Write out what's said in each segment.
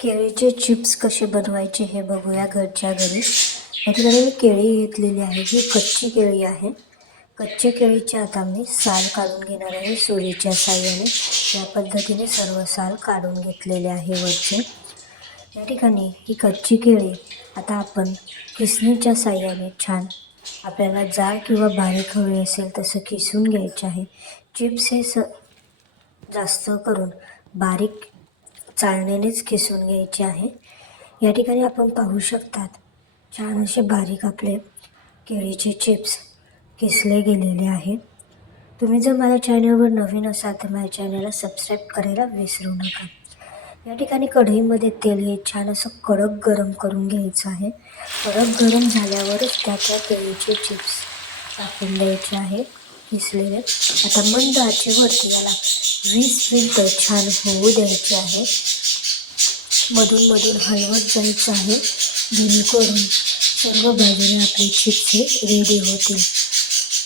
केळीचे चिप्स कसे बनवायचे हे बघूया घरच्या घरी. या ठिकाणी मी केळी घेतलेली आहे. ही कच्ची केळी आहे. कच्च्या केळीचे आता मी साल काढून घेणार आहे. सुरीच्या साह्याने या पद्धतीने सर्व साल काढून घेतलेले आहे वरचे. या ठिकाणी ही कच्ची केळी आता आपण किसणीच्या साह्याने छान आपल्याला जाड किंवा बारीक हवी असेल तसं किसून घ्यायचे आहे. चिप्स हे स जास्त करून बारीक चाळणीनेच किसून घ्यायचे आहे. या ठिकाणी आपण पाहू शकतात छान असे बारीक आपले केळीचे चिप्स किसले गेलेले आहेत. तुम्ही जर माझ्या चॅनलवर नवीन असाल तर माझ्या चॅनलला सबस्क्राईब करायला विसरू नका. या ठिकाणी कढईमध्ये तेल हे छान असं कडक गरम करून घ्यायचं आहे. कडक गरम झाल्यावरच त्या त्या केळीचे चिप्स टाकून द्यायचे आहेत. किसलेले आता मंद आचेवरती याला वीस मिनटं छान होऊ द्यायचे आहे. मधून मधून हलवत जायचं आहे. जेणेकरून सर्व बाजूने आपले चिप्स रेडी होतील.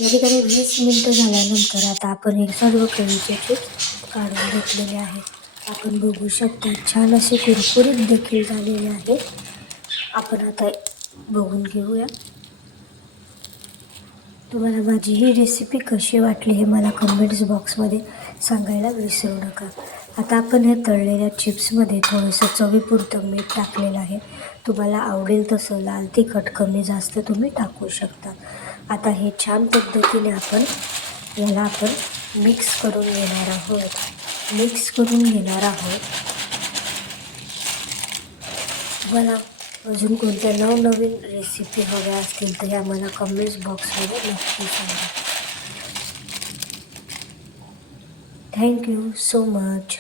या ठिकाणी वीस मिनटं झाल्यानंतर आता आपण हे सर्व केळीचे चिप्स काढून घेतलेले आहेत आपण बघू शकता छान असे कुरकुरीत देखील झालेले आहेत आपण आता बघून घेऊया. तुम्हाला माझी ही रेसिपी कशी वाटली हे मला कमेंट्स बॉक्समध्ये सांगायला विसरू नका. आता आपण हे तळलेल्या चिप्समध्ये थोडंसं चवीपुरतं मीठ टाकलेलं आहे. तुम्हाला आवडेल तसं लाल तिखट कमी जास्त तुम्ही टाकू शकता. आता हे छान पद्धतीने आपण याला आपण मिक्स करून घेणार आहोत. मिक्स करून घेणार आहोत. तुम्हाला अजून कोणत्या नवनवीन रेसिपी हव्या असतील तर या मला कमेंट्स बॉक्समध्ये नक्की सांगा. Thank you so much